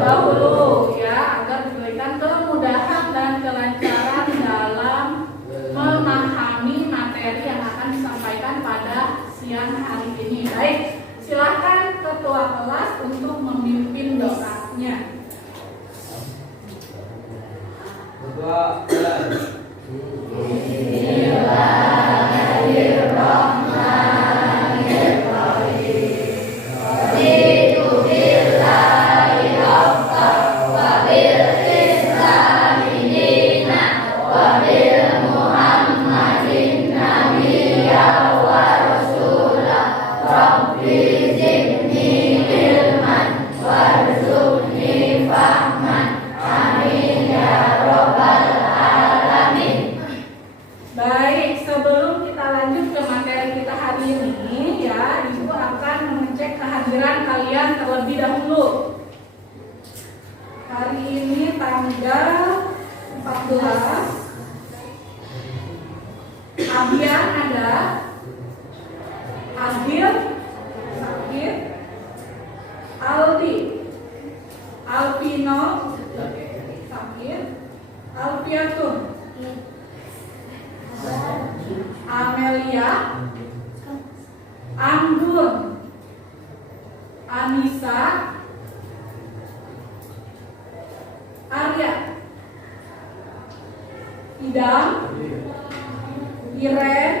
dahulu ya, agar diberikan kemudahan dan kelancaran dalam memahami materi yang akan disampaikan pada siang hari ini. Baik, silakan ketua kelas untuk memimpin doanya. Ketua kelas. Baik, sebelum kita lanjut ke materi kita hari ini ya, Ibu akan mengecek kehadiran kalian terlebih dahulu. Hari ini tanggal 14. Abian ada, Agil, Sakit, Aldi, Alvino, Sakit, Alfiatun, Amelia, Anggun, Anissa, Arya, Idam, Iren,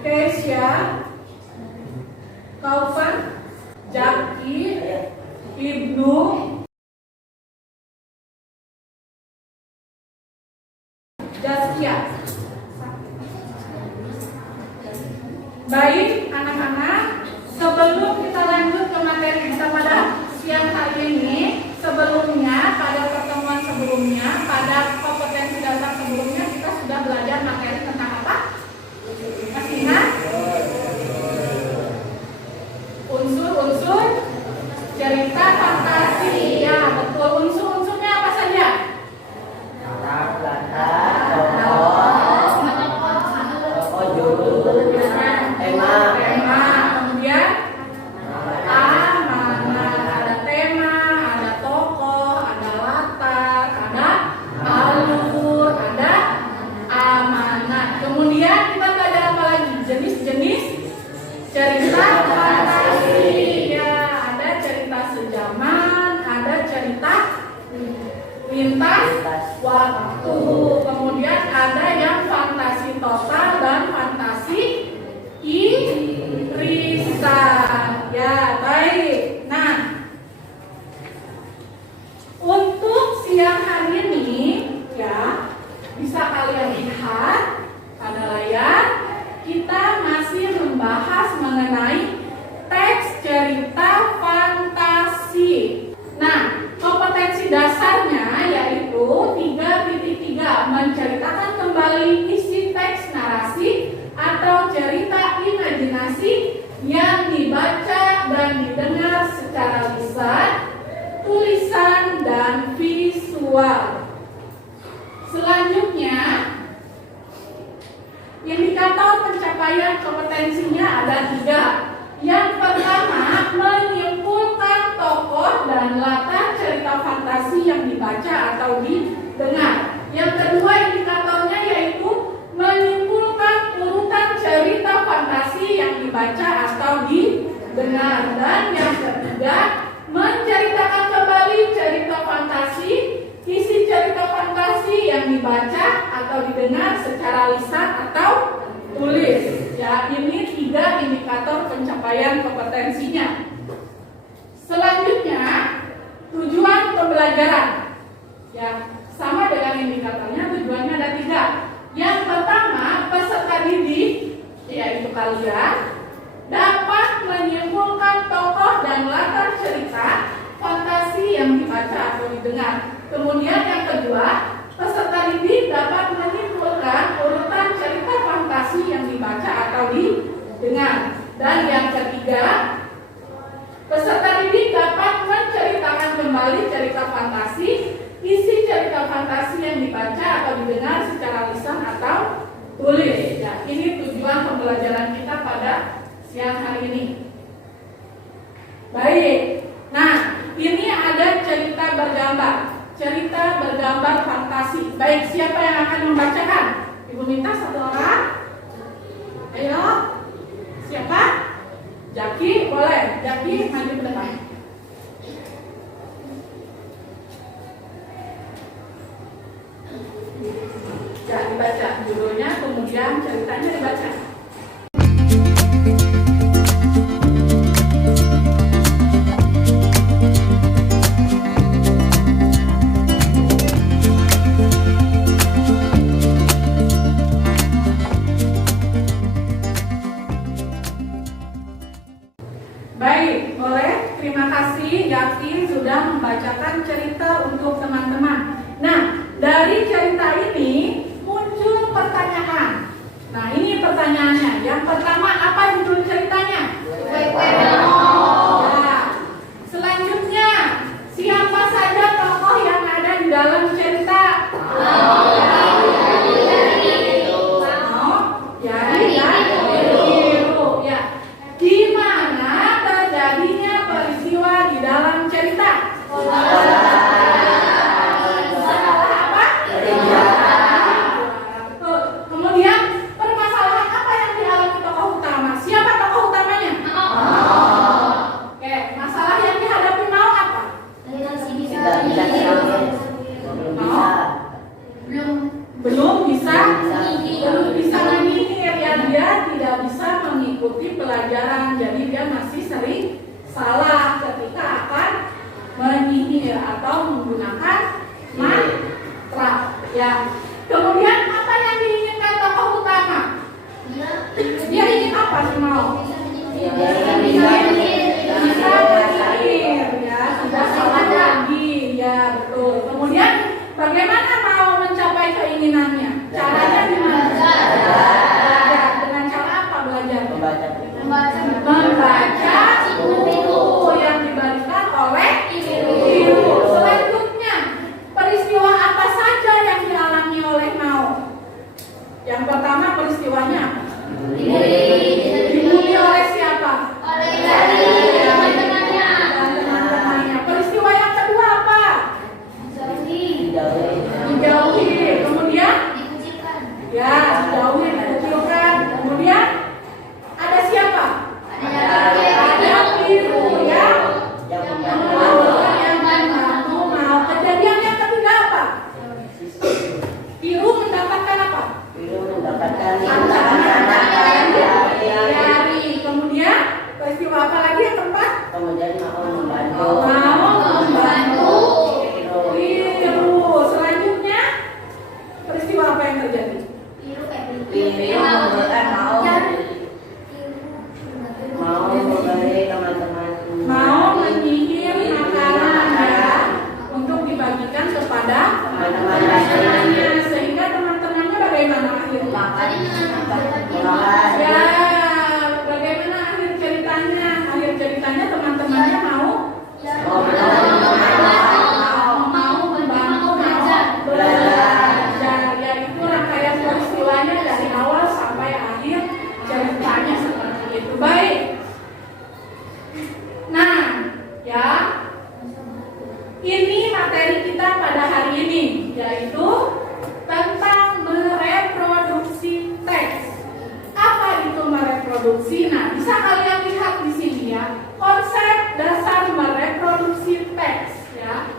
Kesya, Kaufan, Jaki, Ibnu, Jaskia. Baik anak-anak, sebelum kita lanjut ke materi kita pada siang hari ini, sebelumnya pada pertemuan sebelumnya, pada kompetensi dasar sebelumnya kita sudah belajar materi tentang apa? Masih ingat? Unsur-unsur cerita fantasi. Ya, betul. Unsur-unsurnya apa saja? Cerita fantasi ya, ada cerita sejaman, ada cerita lintas waktu, kemudian ada yang fantasi total dan fantasi irisan. Ya, baik. Nah, untuk siang hari ini ya, bisa kalian lihat pada layar, kita masih membahas mengenai teks cerita fantasi. Nah, kompetensi dasarnya yaitu 3.3, menceritakan kembali isi teks narasi atau cerita imajinasi yang dibaca dan didengar secara lisan, tulisan, dan visual. Selanjutnya, indikator pencapaian kompetensinya ada 3. Yang pertama, menyimpulkan tokoh dan latar cerita fantasi yang dibaca atau didengar. Yang kedua, indikatornya yaitu menyimpulkan urutan cerita fantasi yang dibaca atau didengar. Dan yang ketiga, menceritakan kembali cerita fantasi, isi cerita fantasi yang dibaca atau didengar secara lisan atau tulis. Ya, ini 3 indikator pencapaian kompetensinya. Selanjutnya, tujuan pembelajaran. Ya, sama dengan indikatornya, tujuannya ada 3. Yang pertama, peserta didik, yaitu kalian, dapat menyimpulkan tokoh dan latar cerita fantasi yang dibaca atau didengar. Kemudian yang kedua, peserta didik dapat menyimpulkan urutan cerita fantasi yang dibaca atau didengar. Dan yang ketiga, peserta didik dapat menceritakan kembali cerita fantasi, isi cerita fantasi yang dibaca atau didengar secara lisan atau tulis. Ya, ini tujuan pembelajaran kita pada siang hari ini. Baik, nah ini ada bergambar. Cerita bergambar fantasi. Baik, siapa yang akan membacakan? Ibu minta satu orang. Ayo. Siapa? Jaki, boleh. Jaki maju ke depan. Ya, dibaca judulnya, kemudian ceritanya dibaca. Baik, boleh. Terima kasih Yakin sudah membacakan cerita untuk teman-teman. Nah, dari cerita ini muncul pertanyaan. Nah, ini pertanyaannya. Yang pertama, apa judul ceritanya? Ya. Selanjutnya, siapa saja tokoh yang ada di dalam cerita? Di mana terjadinya peristiwa di dalam cerita? Kemudian permasalahan apa yang dialami tokoh utama? Siapa tokoh utamanya? Oke, masalah yang dihadapi mau apa? Belum bisa menyihir ya, dia tidak bisa mengikuti pelajaran, jadi dia masih sering salah ketika akan menyihir atau menggunakan mantra ya. Kemudian apa yang diinginkan tokoh utama? Dia ingin apa sih mau? Bisa menyihir ya, sudah salah lagi ya, betul. Kemudian bagaimana mau mencapai keinginannya? Caranya gimana? Belajar. Dengan cara apa belajar? Membaca buku yang dibagikan oleh ibu. Selanjutnya, peristiwa apa saja yang dialami oleh Mao? Yang pertama peristiwanya dibully oleh siapa? Dan teman-temannya. Peristiwa yang kedua apa? Dijauhi. Kemudian ya, dijauhi, dikucilkan. Kemudian ada siapa? Ada biru ya. Yang membantu Mao. Kejadian yang ketiga apa? Biru mendapatkan apa? Dari. Kemudian peristiwa apa lagi yang keempat? Mao membantu biru. Selanjutnya peristiwa apa yang terjadi? Mau menyihir makanan ya, untuk dibagikan kepada teman-temannya, sehingga teman-temannya bagaimana akhirnya? Ya, bagaimana akhir ceritanya? Akhir ceritanya teman-temannya mau membantu belajar. Ya, itu rangkaian peristiwanya dari awal sampai akhir ceritanya seperti itu. Baik. Nah, ya, ini materi kita pada hari ini, yaitu tentang mereproduksi teks. Apa itu mereproduksi? Nah, bisa kalian lihat di sini ya, konsep dasar mereproduksi teks ya.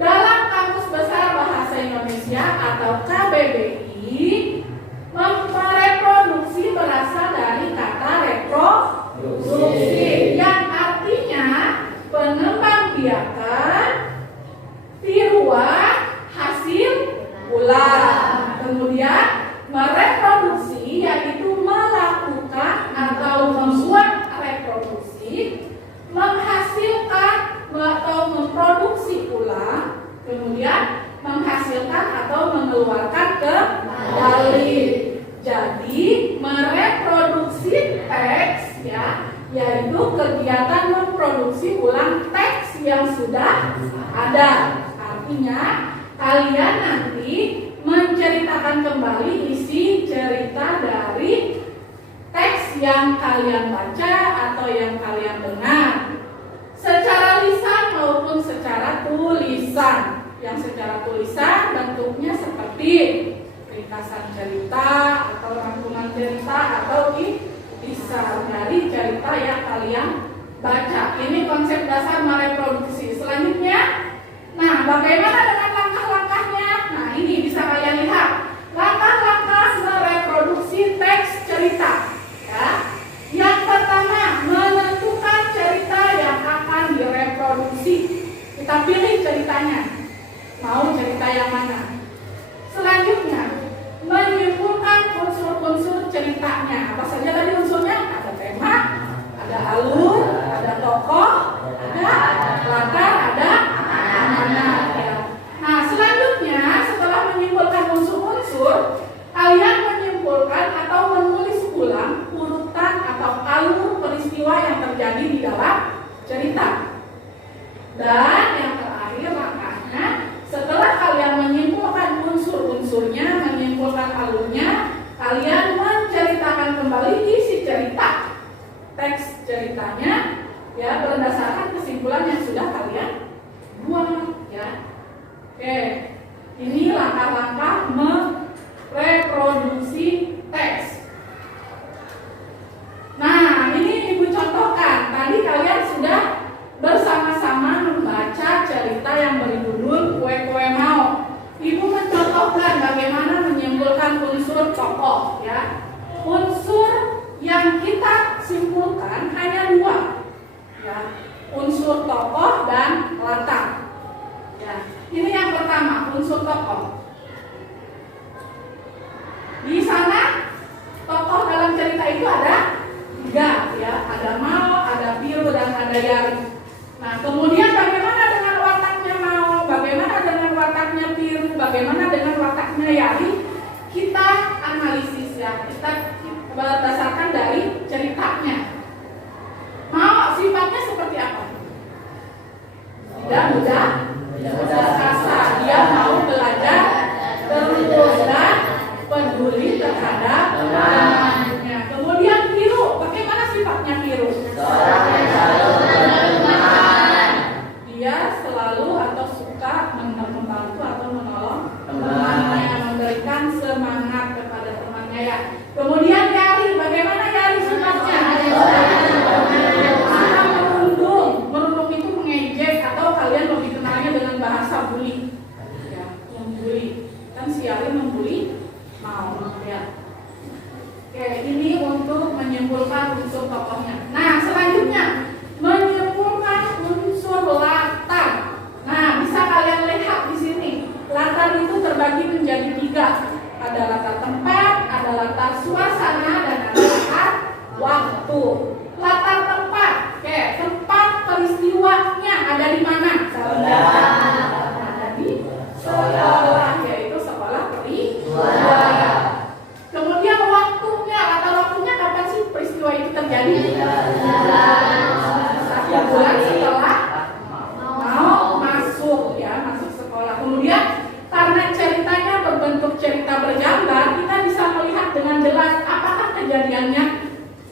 Dalam Kamus Besar Bahasa Indonesia atau KBBI, mereproduksi berasal dari kata reproduksi yang artinya pengembangbiakan tiruan hasil ulang. Kemudian mereproduksi yaitu melakukan atau membuat reproduksi, menghasilkan atau memproduksi ulang, kemudian menghasilkan atau mengeluarkan kembali. Jadi mereproduksi teks ya, yaitu kegiatan memproduksi ulang teks yang sudah ada. Artinya kalian nanti menceritakan kembali isi cerita dari teks yang kalian baca atau yang kalian dengar, secara lisan maupun secara tulis. tulisan, yang secara tulisan bentuknya seperti ringkasan cerita atau rangkuman cerita atau kisah dari cerita yang kalian baca. Ini konsep dasar mereproduksi. Selanjutnya, nah bagaimana dengan langkah-langkahnya? Nah ini bisa kalian lihat langkah-langkah mereproduksi teks cerita. Ya. Yang pertama, menentukan cerita yang akan direproduksi. Kita pilih ceritanya, mau cerita yang mana. Selanjutnya, menyimpulkan unsur-unsur ceritanya. Apa saja tadi unsurnya? Ada tema, ada alur, ada tokoh, ada latar, ada amanat. Ya. Nah, selanjutnya setelah menyimpulkan unsur-unsur, kalian menyimpulkan atau menulis ulang urutan atau alur peristiwa yang terjadi di dalam cerita. Dan yang terakhir langkahnya, setelah kalian menyimpulkan unsur-unsurnya, menyimpulkan alurnya, kalian menceritakan kembali isi cerita, teks ceritanya, ya berdasarkan kesimpulan yang sudah kalian buat, ya. Oke, ini langkah-langkah mereproduksi teks. Nah, ini Ibu contohkan. Tadi kalian sudah bersama-sama membaca cerita yang berjudul Kue-Kue Mau. Ibu mencontohkan bagaimana menyimpulkan unsur tokoh, ya. Unsur yang kita simpulkan hanya dua, ya. Unsur tokoh dan latar. Ya. Ini yang pertama, unsur tokoh. Di sana tokoh dalam cerita itu ada tiga, ya. Ada Mao, ada Piru, dan ada Yari. Nah, kemudian bagaimana dengan wataknya Mao, bagaimana dengan wataknya Piru, bagaimana dengan wataknya Yari? Kita analisis, ya, kita berdasarkan dari ceritanya. Mao sifatnya seperti apa? Tidak mudah kasar, dia mau belajar terus dan peduli terhadap temannya. Kemudian Piru, bagaimana sifatnya Piru? Dia selalu atau suka membantu atau menolong temannya, memberikan semangat kepada temannya, ya. Kemudian Yari, bagaimana Yari sifatnya? Merundung itu mengejek atau kalian lebih kenalnya dengan bahasa bully, ya, membuli. Kan si Yari membuli Mau, ya. Oke, ini untuk menyimpulkan unsur tokohnya. Nah, selanjutnya menyimpulkan unsur latar. Nah, bisa kalian lihat di sini. Latar itu terbagi menjadi tiga. Ada latar tempat, ada latar suasana, dan ada latar waktu. Latar tempat, oke, tempat peristiwanya ada di mana? Ada di sekolah, yaitu sekolah peristiwa. Kemudian waktunya, latar waktunya kapan sih peristiwa itu terjadi? 1 bulan setelah mau masuk, ya, masuk sekolah. Kemudian karena ceritanya berbentuk cerita bergambar, kita bisa melihat dengan jelas apakah kejadiannya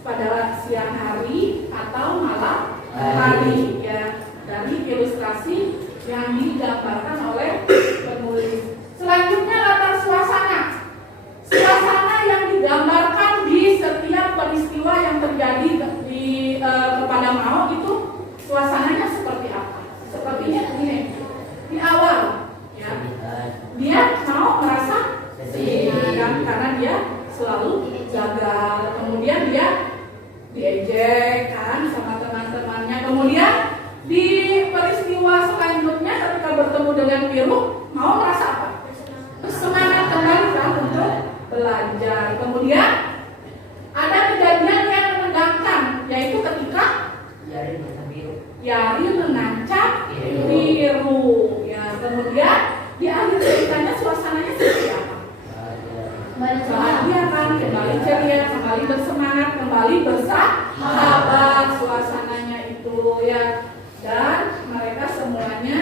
pada siang hari atau malam hari, ya, dari ilustrasi yang digambarkan oleh penulis. Selanjutnya latar suasana. Suasana yang digambarkan di setiap peristiwa yang terjadi kepada Mao itu suasananya seperti apa? Sepertinya ini di awal, ya, dia Mao merasa sedih karena dia selalu gagal. Kemudian dia diejek kan sama teman-temannya. Kemudian di peristiwa selanjutnya ketika bertemu dengan Piru, Mao merasa apa? Semangat kembali kan untuk belajar. Kemudian ada kejadian yang menegangkan, yaitu ketika Yari menancap Piru, ya. Kemudian di akhir ceritanya suasananya seperti apa? Bahagia kan, kembali ceria, kembali bersemangat, kembali bersahabat suasananya itu, ya. Dan mereka semuanya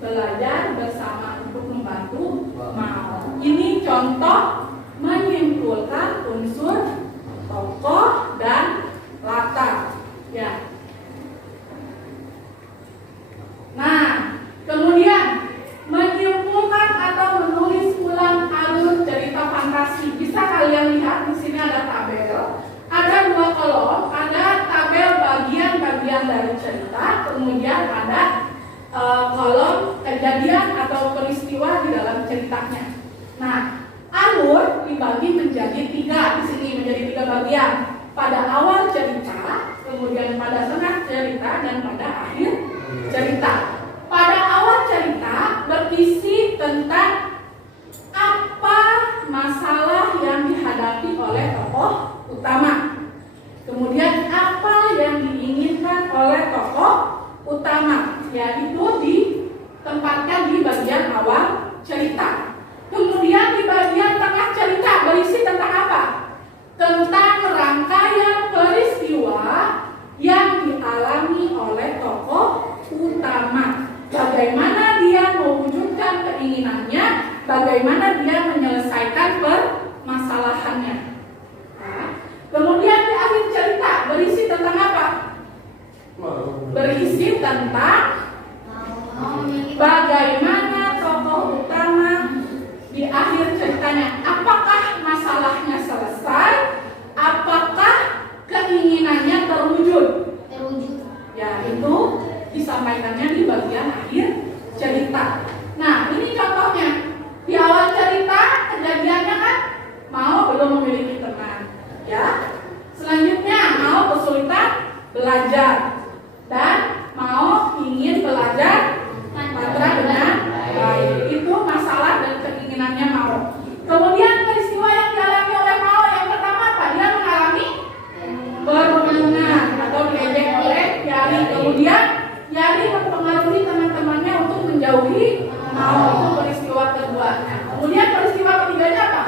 belajar bersama untuk membantu Mao. Ini contoh menyimpulkan unsur tokoh dan latar, ya. Nah, kemudian tentang apa masalah yang dihadapi oleh tokoh utama. Kemudian apa yang diinginkan oleh tokoh utama, yaitu ditempatkan di bagian awal cerita. Kemudian di bagian tengah cerita berisi tentang apa? Tentang rangkaian peristiwa yang dialami oleh tokoh utama. Bagaimana dia mewujudkan keinginannya, bagaimana dia menyelesaikan permasalahannya. Nah, kemudian di akhir cerita berisi tentang apa? Berisi tentang bagaimana tokoh utama di akhir ceritanya, apakah masalahnya selesai, apakah keinginannya terwujud. Ya, itu disampaikannya di bagian akhir cerita. Nah, ini contohnya. Di awal cerita kejadiannya kan mau belum memiliki teman, ya. Selanjutnya mau kesulitan belajar dan mau ingin belajar mantra dengan baik. Itu masalah dan keinginannya mau. Kemudian peristiwa yang dialami oleh Mao yang pertama apa? Dia mengalami perundungan atau diejek oleh Yari. Kemudian Yari mempengaruhi teman-temannya untuk menjauhi Mao. Itu peristiwa kedua. Kemudian peristiwa ketiganya apa?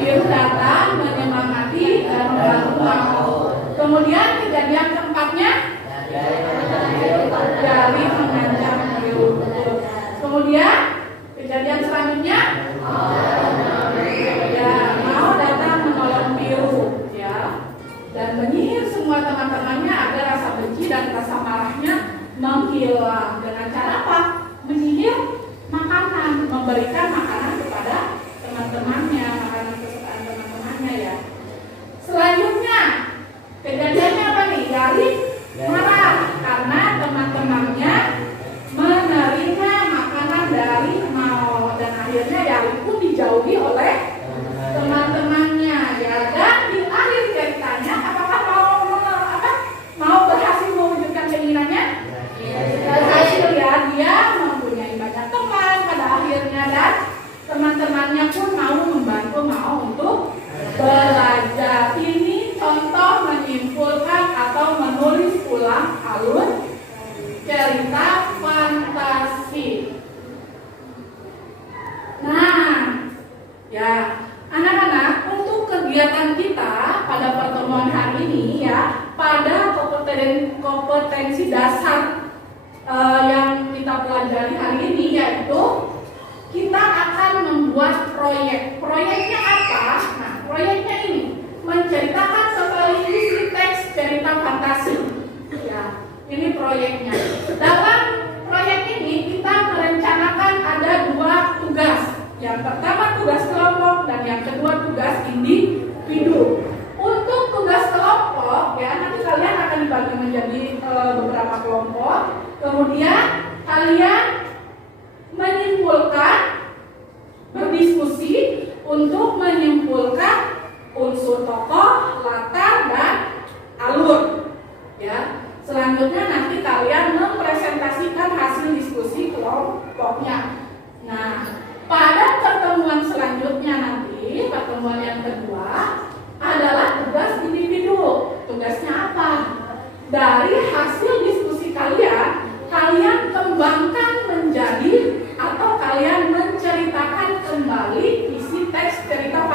Biru datang menyemangati dan membantu Mao. Kemudian kejadian keempatnya Yari mengancam Biru. Kemudian kejadian selanjutnya ya, Mao datang menolong Biru, ya, dan menyihir semua teman-temannya agar rasa benci dan rasa marahnya menghilang. Dengan cara apa? Menyihir makanan, memberikan makanan kepada teman-temannya, makanan kesukaan teman-temannya, ya. Selanjutnya kejadiannya apa nih? Yari marah karena teman-temannya menerima makanan dari Mao, dan akhirnya Yari pun dijauhi oleh teman-temannya, ya. Dan di akhir ceritanya apakah Mao berhasil mewujudkan keinginannya? Berhasil, ya. Dia mempunyai banyak teman pada akhirnya, dan teman-temannya pun mau membantu Mao untuk belajar. Ini contoh menyimpulkan atau menulis ulang alur cerita fantasi. Nah, ya, anak-anak, untuk kegiatan kita pada pertemuan hari ini, ya, pada kompetensi dasar yang kita pelajari hari ini, yaitu kita akan membuat proyek. Proyeknya apa? Nah, proyeknya ini menceritakan sekaligus teks cerita fantasi. Ya, ini proyeknya. Dalam proyek ini kita merencanakan ada 2 tugas. Yang pertama tugas kelompok dan yang kedua tugas individu. Untuk tugas kelompok, ya, nanti kalian akan dibagi menjadi beberapa kelompok. Kemudian kalian menyimpulkan, berdiskusi untuk menyimpulkan unsur tokoh, latar, dan alur, ya. Selanjutnya nanti kalian mempresentasikan hasil diskusi kelompoknya. Nah, pada pertemuan selanjutnya nanti, pertemuan yang kedua adalah tugas individu. Tugasnya apa? Dari hasil diskusi kalian, kalian kembangkan menjadi atau kalian menceritakan kembali isi teks cerita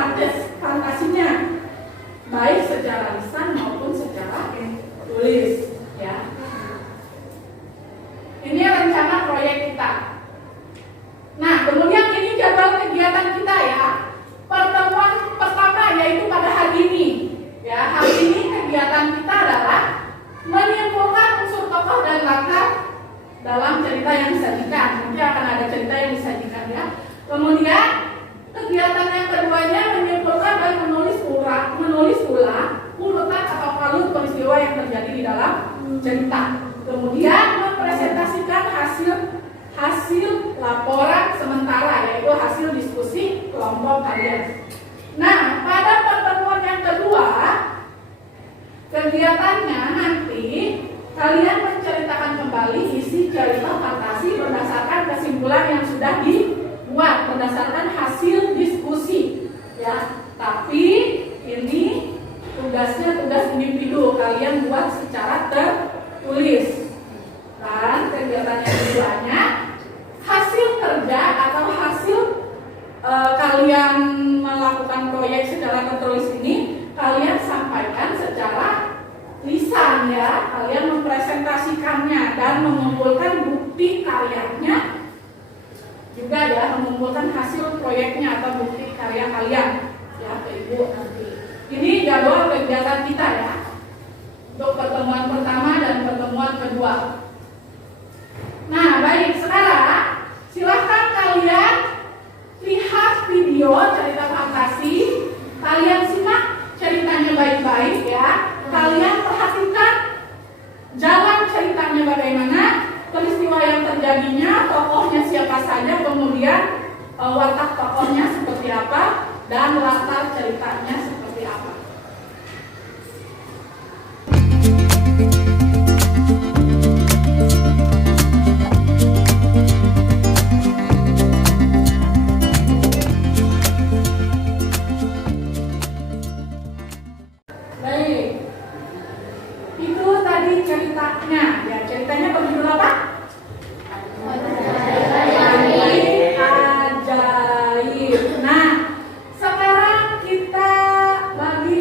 fantasinya, baik secara lisan maupun secara tulis, ya. Ini rencana proyek kita. Nah, kemudian ini jadwal kegiatan kita, ya. Pertemuan pertama yaitu pada hari ini, ya. Hari ini kegiatan kita adalah menyimpulkan unsur tokoh dan latar dalam cerita yang disajikan. Nanti akan ada cerita yang disajikan, ya. Kemudian kegiatan yang keduanya menyimpulkan dan menulis ulang urutan atau alur peristiwa yang terjadi di dalam cerita. Kemudian mempresentasikan hasil laporan sementara, yaitu hasil diskusi kelompok kalian. Nah, pada pertemuan yang kedua, kegiatannya nanti kalian menceritakan kembali isi cerita fantasi berdasarkan kesimpulan kesimpulan yang sudah dibuat berdasarkan hasil diskusi ya. Tapi ini tugasnya tugas individu, kalian buat secara tertulis. Dan kegiatan yang keduanya, hasil kerja atau hasil kalian melakukan proyek secara tertulis ini kalian sampaikan secara lisan ya. Kalian mempresentasikannya dan mengumpulkan bukti karyanya juga ya, mengumpulkan hasil proyeknya atau bukti karya kalian ya ke ibu nanti. Ini jadwal kegiatan kita ya, untuk pertemuan pertama dan pertemuan kedua. Nah baik, sekarang silahkan kalian lihat video cerita fantasi. Kalian simak ceritanya baik-baik ya. Kalian perhatikan jalan ceritanya bagaimana, peristiwa yang terjadinya, tokohnya siapa saja, kemudian watak tokohnya seperti apa, dan latar ceritanya seperti apa. Baik, itu tadi ceritanya ya. Ceritanya berjudul apa? Ajaib. Nah, sekarang kita bagi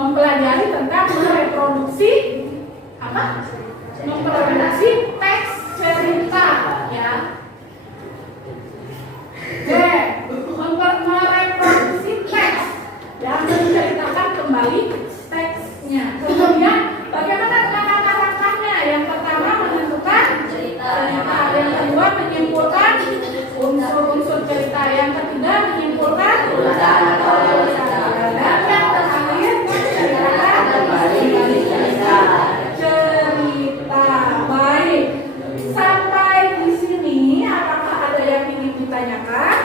mempelajari tentang mereproduksi apa? Memproduksi teks cerita, ya. B. Mereproduksi teks yang menceritakan kembali teksnya. Kemudian bagaimana langkah-langkahnya? Yang pertama menentukan cerita, yang kedua menyimpulkan unsur-unsur cerita, yang ketiga menyimpulkan dan yang terakhir menceritakan kembali cerita. Baik, sampai di sini apakah ada yang ingin ditanyakan?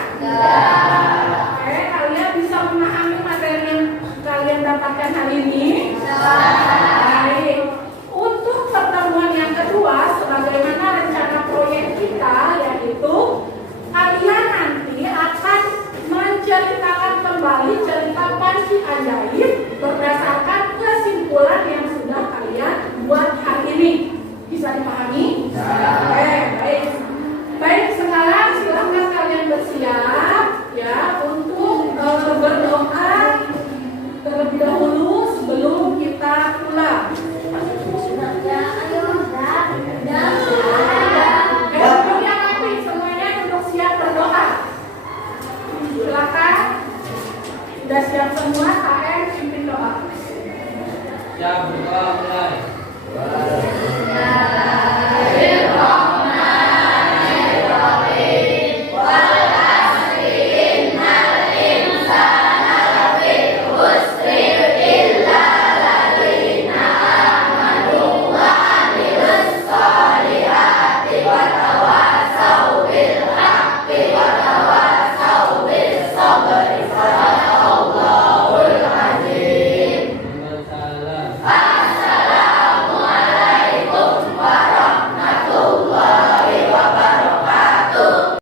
Oke, kalian bisa memahami materi yang kalian dapatkan hari ini? Baik. Untuk pertemuan yang kedua, sebagaimana rencana proyek kita, yaitu kalian nanti akan menceritakan kembali cerita Panci Ajaib berdasarkan kesimpulan yang sudah kalian buat hari ini. Bisa dipahami? Oke, baik. Baik, sekarang silakan kalian bersiap ya untuk berdoa terlebih dahulu sebelum kita pulang. Yang nanti semuanya untuk siap berdoa. Silakan. Sudah siap semua? KM pimpin doa. Siap berdoa mulai.